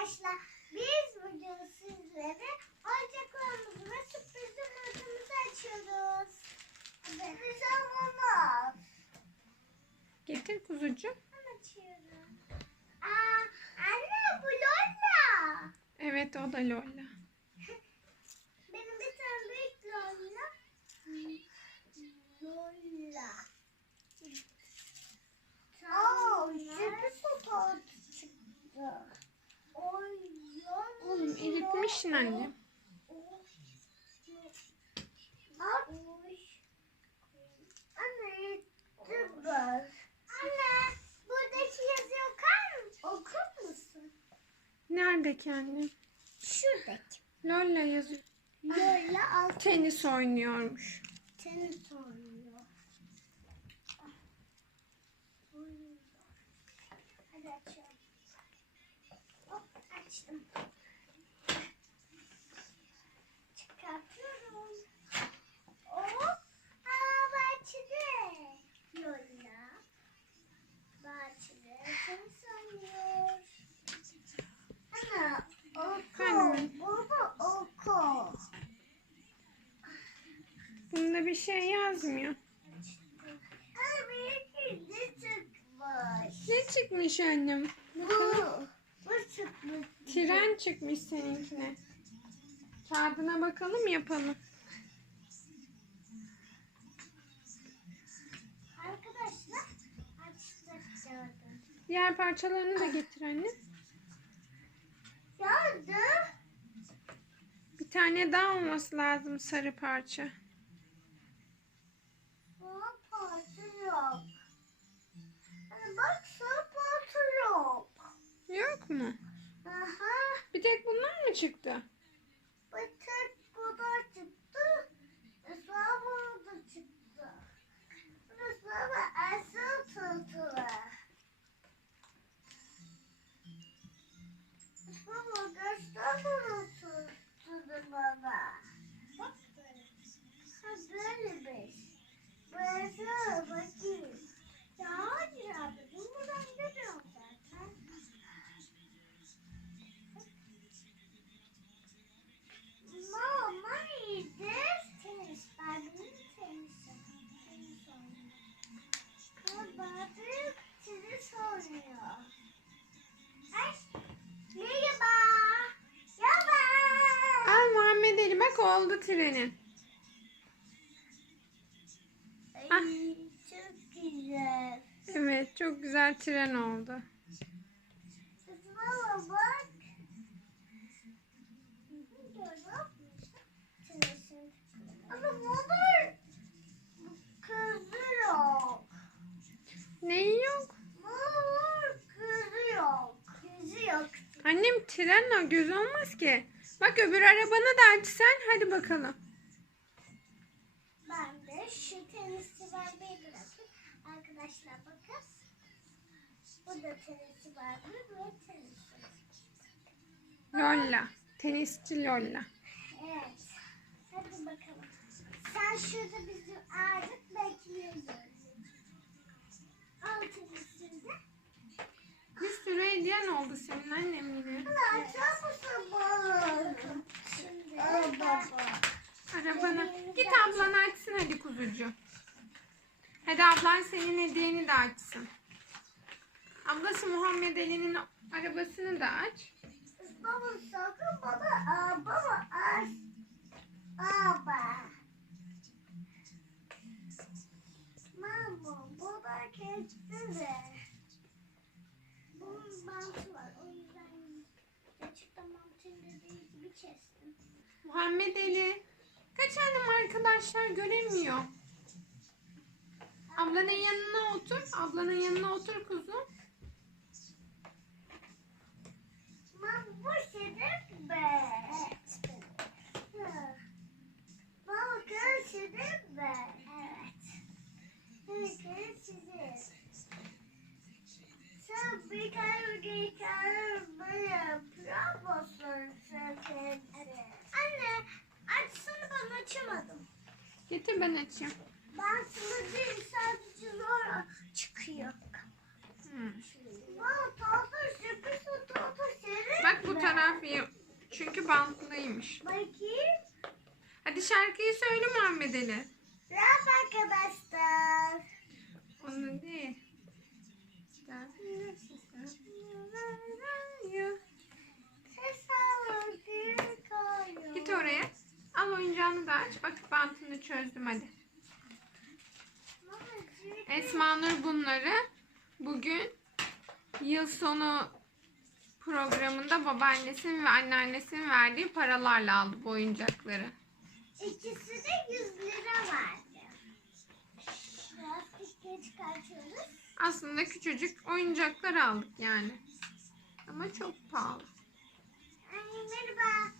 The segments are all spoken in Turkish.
Arkadaşlar biz bugün sizlere oyuncaklarımızı ve sürpriz yumurtamızı açıyoruz. Sürpriz olmaz. Getir kuzucuğum. Ben açıyorum. Aa, anne bu Lola. Evet o da Lola. Benim bir tane büyük Lola. Lola. Aa, sürpriz fotoğrafı çıktı. Oyun. Oğlum eritmişsin anne. Bak. Anne, dur bak. Anne, buradaki yazıyı okur musun? Okur musun? Nerede kendi? Şuradaki. Lola yazıyor. Böyle alt Tenis oynuyormuş. tenis oynuyor. Hadi açıyorum. Hop, açtım. Çıkartıyorum. Hop, aa bahçede. Lola. Bahçede tenis oynuyor. Ana, oku. Efendim? Baba oku. Bunda bir şey yazmıyor. Ana bir ne çıkmış? Ne çıkmış annem? Bu. Bu çıkmış. Tren çıkmış seninkine. Kağıdına bakalım yapalım. Arkadaşlar açtık. Diğer parçalarını da getir anne. Gördüm. Bir tane daha olması lazım sarı parça. Oldu trenin. Ah. Ay, çok güzel. Evet çok güzel tren oldu. Mama bak. Ama motor kızıyor. Neyi yok? Motor kızıyor. Kızıyor. Annem trenle göz olmaz ki. Bak öbür arabanı da aç sen. Hadi bakalım. Ben de şu tenisi vermeyi bırakıp arkadaşlar bakın. Bu da tenisi var. Bu da tenisi. Lolla. Tenisçi Lolla. Evet. Hadi bakalım. Sen şurada bizi artık bekliyorsun. Al tenisini de. Bir sürü hediyen oldu senin annem yine. Arabanı. Git ablan açsın hadi kuzucu. Hadi ablan senin hediyeni de açsın. Ablası Muhammed Ali'nin arabasını da aç. Baba sakın baba. Aa, baba aç. Baba. Mama baba kesti de. Bunun bantı var. O yüzden gerçekten mantığın dediği gibi kestim. Muhammed Ali. Kaç annem arkadaşlar göremiyor. Ablanın yanına otur. Ablanın yanına otur kuzum. Mama bu şiddet be. Baba görüşürüz be. Evet. Görüşürüz. Sen bir tane bir tane böyle yapıyor musun sen kendine? Anne açsana ben açamadım. Getir ben açayım. Ben sana değil sadece zor çıkıyor. Hmm. Baba tatlı sürpriz tatlı serin Bak bu fotoğrafı çünkü bantlıymış. Bakayım. Hadi şarkıyı söyle Muhammed Ali. Merhaba arkadaşlar. Onu değil. Ses alın, büyük oyun. Git oraya. Al oyuncağını da aç. Bak bantını çözdüm hadi. Babacık. Esma Nur bunları bugün yıl sonu programında babaannesinin ve anneannesinin verdiği paralarla aldı bu oyuncakları. İkisi de 100 lira. Biraz dikkat çıkartıyoruz. Aslında küçücük oyuncaklar aldık yani. Ama çok pahalı. Ay, merhaba.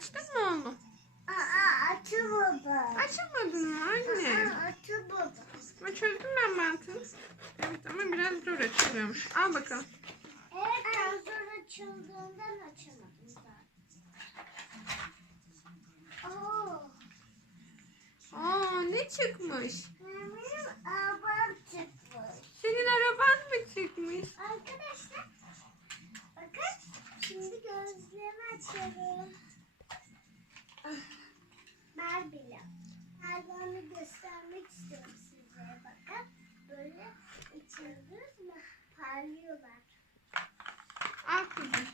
Açtın mı oğlum? Aa açılmadı. Açamadın mı anne? Aa, açılmadı. Ama çözdüm ben bantını. Evet ama biraz zor açılıyormuş. Al bakalım. Evet ben zor açıldığından açamadım zaten. Oo. Aa ne çıkmış? Benim arabam çıkmış. Senin araban mı çıkmış? Arkadaşlar bakın şimdi gözlerimi açıyorum. Ah, Barbie'le. Hayvanı göstermek istiyorum size. Bakın böyle içiyoruz mu parlıyorlar. Al kızım.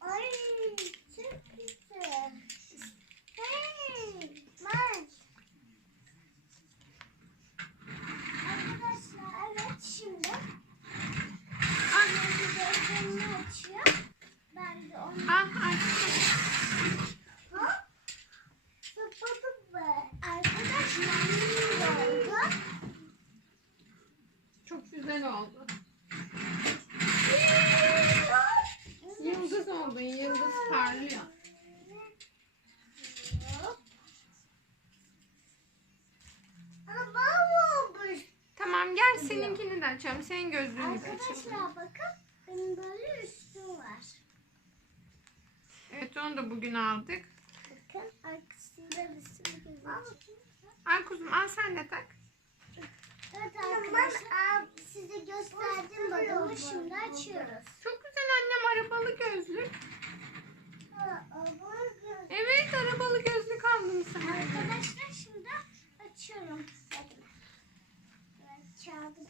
Ay çok güzel. Hey Mark. Arkadaşlar evet şimdi annem gözlerini açıyor. Ben de onu Al açtım. hop zıpladım ve arkadaşlar ne oldu? Çok güzel oldu. Yıldız oldu. Yıldız parlıyor. Tamam gel seninkini de açalım. Senin gözlüğünü de açalım. Arkadaşlar bakın benim böyle üstüm var. Evet onu da bugün aldık. Bakın arkasında resim gözüküyor. Al kuzum al sen de tak. Evet arkadaşlar size gösterdim babamı şimdi açıyoruz. Çok güzel annem arabalı gözlük. Evet arabalı gözlük aldım sana. Arkadaşlar şimdi açıyorum. Kağıdı.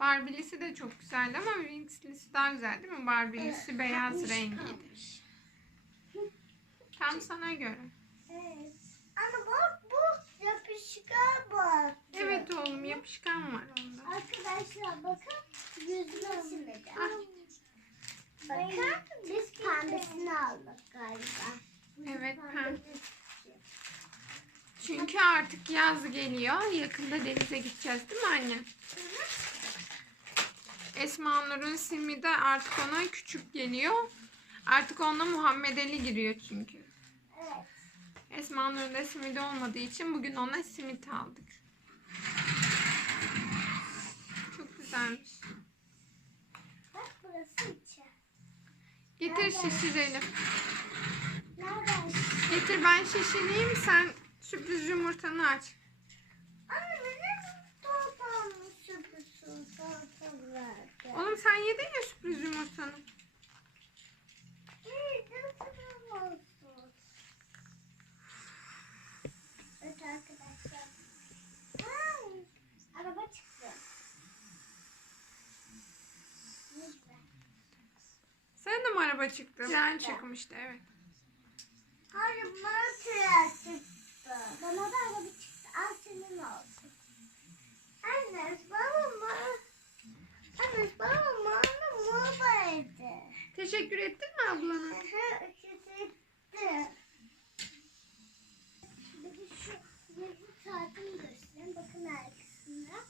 Barbie'lisi de çok güzeldi ama Wings'lisi daha güzel değil mi? Barbie'lisi Evet, beyaz rengiydi. Tam sana göre. Evet. Ama bu yapışkan bak. Evet oğlum yapışkan var onda. Arkadaşlar bakın yüzüme simidi. Ah. Bakın biz pembesini aldık galiba. Evet pembe. Çünkü artık yaz geliyor. Yakında denize gideceğiz değil mi anne? Esma Nur'un simidi artık ona küçük geliyor. Artık onunla Muhammed Ali giriyor çünkü. Evet. Esma Nur'un da simidi olmadığı için bugün ona simit aldık. Çok güzelmiş. Bak burası içi. Getir şişirelim. Getir ben şişireyim sen sürpriz yumurtanı aç. Anne benim tortamı sürpriz tortam verdi. Oğlum sen yedin ya sürpriz yumurtanı. Evet arkadaşlar. Araba çıktı. Sen de mi araba çıktı? Güzel çıkmıştı evet. Hayır bana tren çıktı. Bana da araba çıktı. Al senin olsun. Anne bana bana. Anne bana bana mı verdi? Teşekkür ettin mi ablana? Aha, kesildi. Bir de şu yazı saatimi göstereyim. Bakın arkasında.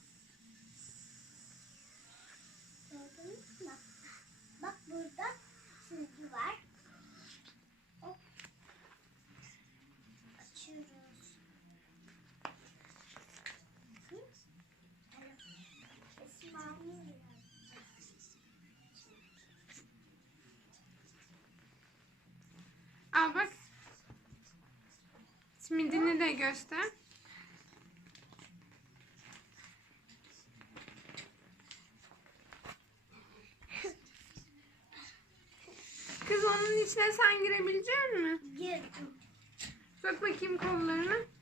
Gördünüz mü? Bak burada çizgi var. Hop. Açıyoruz. Hı? Evet. Esma'nın yazısı. De göster. Kız onun içine sen girebilecek misin? Girdim. Sok bakayım kollarını.